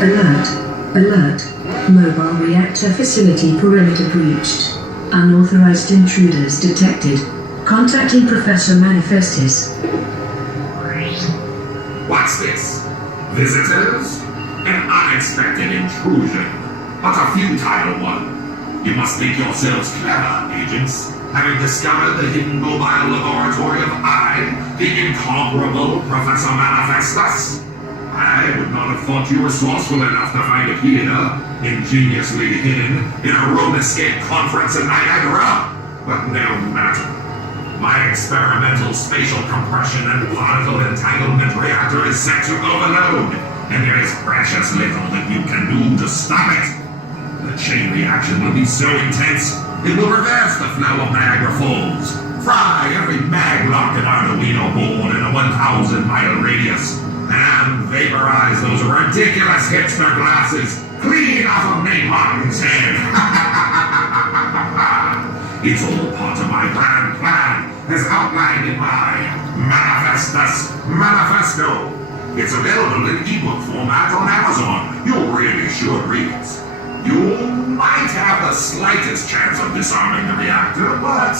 Alert. Alert. Mobile reactor facility perimeter breached. Unauthorized intruders detected. Contacting Professor Manifestus. What's this? Visitors? An unexpected intrusion, but a futile one. You must think yourselves clever, agents, having discovered the hidden mobile laboratory of the incomparable Professor Manifestus. I would not have thought you resourceful enough to find it here, ingeniously hidden in a room escape conference in Niagara. But no matter. My experimental spatial compression and particle entanglement reactor is set to overload, and there is precious little that you can do to stop it. The chain reaction will be so intense, it will reverse the flow of Niagara Falls, fry every maglock and Arduino board in a 1,000-mile radius, and vaporize those ridiculous hipster glasses clean off of Nate Martin's head. It's all part of my grand plan, as outlined in my Manifestus Manifesto. It's available in ebook format on Amazon. You really should read it. You might have the slightest chance of disarming the reactor, but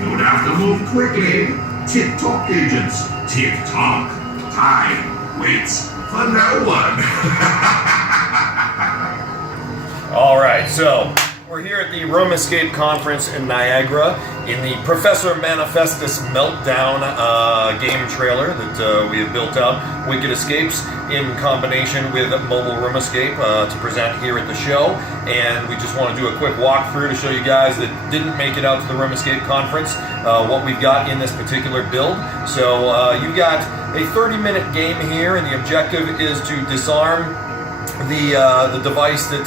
you'd have to move quickly. Tick-tock, agents. Tick-tock. Time waits for no one. All right, so we're here at the Room Escape Conference in Niagara in the Professor Manifestus Meltdown game trailer that we have built out, Wicked Escapes, in combination with Mobile Room Escape to present here at the show. And we just want to do a quick walkthrough to show you guys that didn't make it out to the Room Escape Conference what we've got in this particular build. So you've got a 30-minute game here, and the objective is to disarm the device that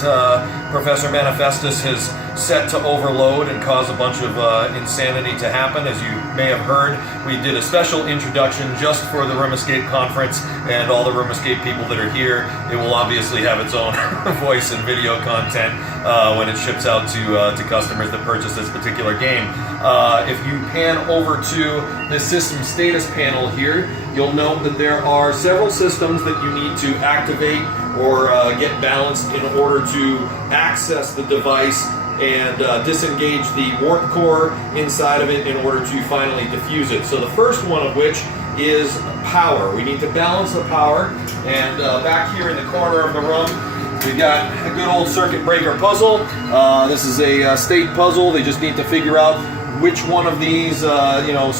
Professor Manifestus has set to overload and cause a bunch of insanity to happen. As you may have heard, we did a special introduction just for the Room Escape Conference and all the Room Escape people that are here. It will obviously have its own voice and video content when it ships out to customers that purchase this particular game. If you pan over to the system status panel here, you'll note that there are several systems that you need to activate or get balanced in order to access the device and disengage the warp core inside of it in order to finally defuse it. So the first one of which is power. We need to balance the power, and back here in the corner of the room we've got a good old circuit breaker puzzle. This is a state puzzle. They just need to figure out which one of these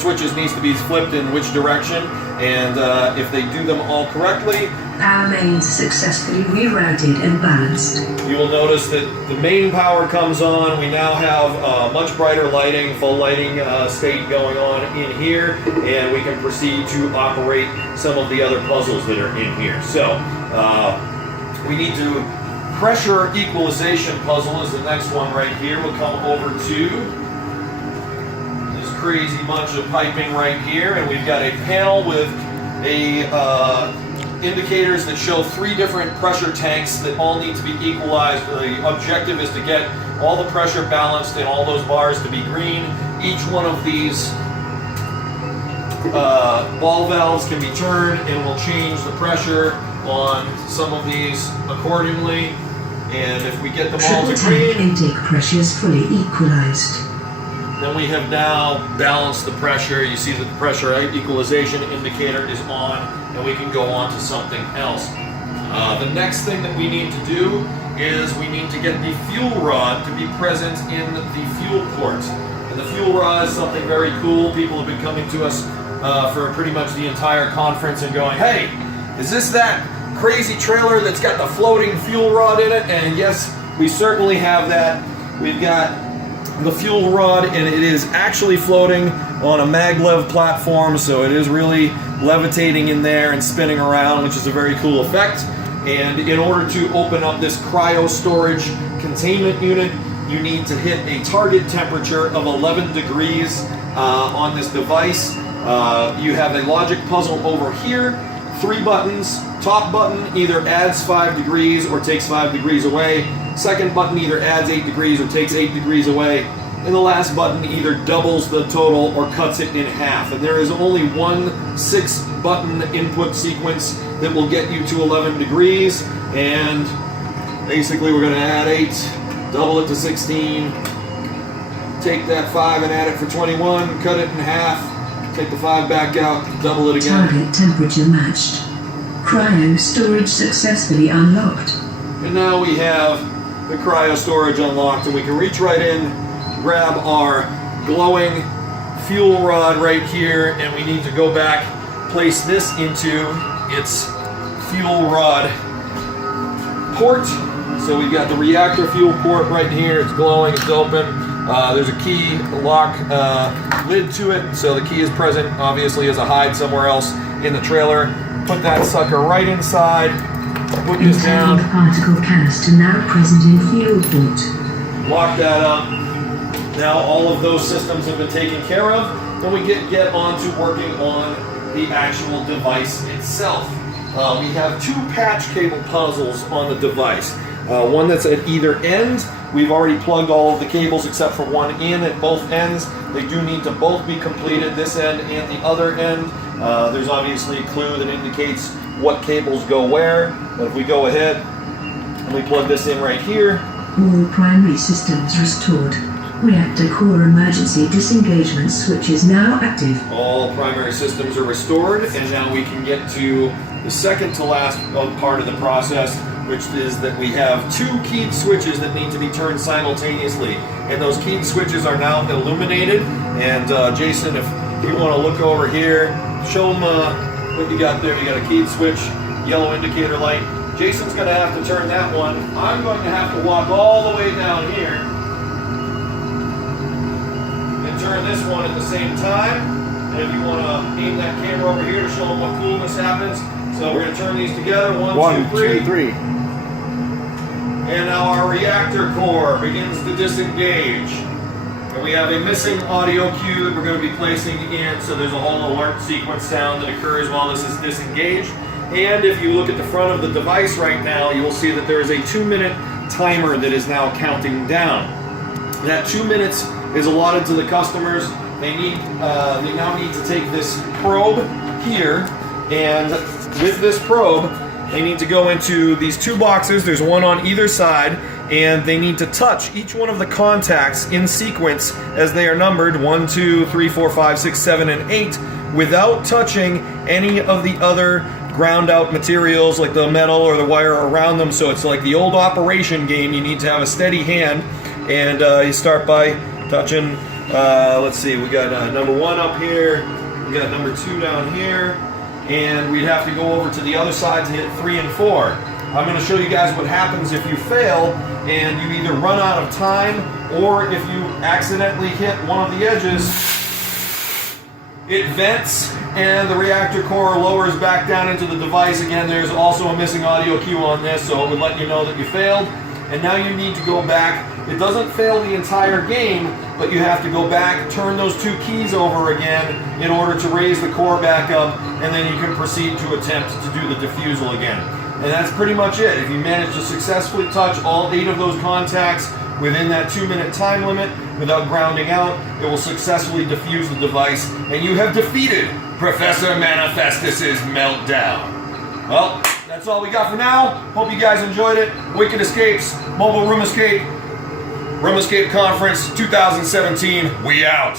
switches needs to be flipped in which direction, and if they do them all correctly, power mains successfully rerouted and balanced. You will notice that the main power comes on. We now have much brighter lighting, full lighting state going on in here, and we can proceed to operate some of the other puzzles that are in here. So we need to pressure equalization puzzle is the next one right here. We'll come over to crazy bunch of piping right here, and we've got a panel with indicators that show 3 different pressure tanks that all need to be equalized. The objective is to get all the pressure balanced and all those bars to be green. Each one of these ball valves can be turned and will change the pressure on some of these accordingly. And if we get them all to green, intake pressure is fully equalized. Then we have now balanced the pressure. You see that the pressure equalization indicator is on, and we can go on to something else. The next thing that we need to do is we need to get the fuel rod to be present in the fuel port. And the fuel rod is something very cool. People have been coming to us for pretty much the entire conference and going, hey, is this that crazy trailer that's got the floating fuel rod in it? And yes, we certainly have that. We've got the fuel rod, and it is actually floating on a maglev platform, so it is really levitating in there and spinning around, which is a very cool effect. And in order to open up this cryo storage containment unit, you need to hit a target temperature of 11 degrees on this device. You have a logic puzzle over here, 3 buttons. Top button either adds 5 degrees or takes 5 degrees away. Second button either adds 8 degrees or takes 8 degrees away. And the last button either doubles the total or cuts it in half. And there is only one 6 button input sequence that will get you to 11 degrees. And basically we're going to add 8, double it to 16, take that 5 and add it for 21, cut it in half, take the 5 back out, double it again. Target temperature matched. Cryo storage successfully unlocked. And now we have the cryo storage unlocked, and we can reach right in, grab our glowing fuel rod right here, and we need to go back, place this into its fuel rod port. So we've got the reactor fuel port right here. It's glowing, it's open. There's a key lock lid to it, so the key is present obviously as a hide somewhere else in the trailer. Put that sucker right inside. Put this down. Particle canister now present in fuel port. Lock that up. Now all of those systems have been taken care of. Then we get on to working on the actual device itself. We have 2 patch cable puzzles on the device. One that's at either end. We've already plugged all of the cables except for one in at both ends. They do need to both be completed, this end and the other end. There's obviously a clue that indicates what cables go where. But if we go ahead and we plug this in right here. All primary systems restored. Reactor core emergency disengagement switch is now active. All primary systems are restored, and now we can get to the second to last part of the process, which is that we have 2 keyed switches that need to be turned simultaneously. And those keyed switches are now illuminated. And Jason, if you want to look over here, show them what you got there. You got a keyed switch, yellow indicator light. Jason's going to have to turn that one. I'm going to have to walk all the way down here and turn this one at the same time. And if you want to aim that camera over here to show them what coolness happens. So we're going to turn these together. 1, 2, 3. And now our reactor core begins to disengage. And we have a missing audio cue that we're going to be placing in, so there's a whole alert sequence sound that occurs while this is disengaged. And if you look at the front of the device right now, you will see that there is a 2-minute timer that is now counting down. That 2 minutes is allotted to the customers. They now need to take this probe here, and with this probe, they need to go into these 2 boxes. There's one on either side, and they need to touch each one of the contacts in sequence as they are numbered 1, 2, 3, 4, 5, 6, 7, and 8 without touching any of the other ground out materials like the metal or the wire around them. So it's like the old Operation game. You need to have a steady hand, and you start by touching, let's see, we got number 1 up here, we got number 2 down here, and we'd have to go over to the other side to hit 3 and 4. I'm going to show you guys what happens if you fail and you either run out of time, or if you accidentally hit one of the edges, it vents and the reactor core lowers back down into the device. Again, there's also a missing audio cue on this, so it would let you know that you failed. And now you need to go back. It doesn't fail the entire game, but you have to go back, turn those 2 keys over again in order to raise the core back up, and then you can proceed to attempt to do the diffusal again. And that's pretty much it. If you manage to successfully touch all 8 of those contacts within that 2-minute time limit without grounding out, it will successfully diffuse the device, and you have defeated Professor Manifestus's Meltdown. Well, that's all we got for now. Hope you guys enjoyed it. Wicked Escapes, Mobile Room Escape Conference 2017. We out.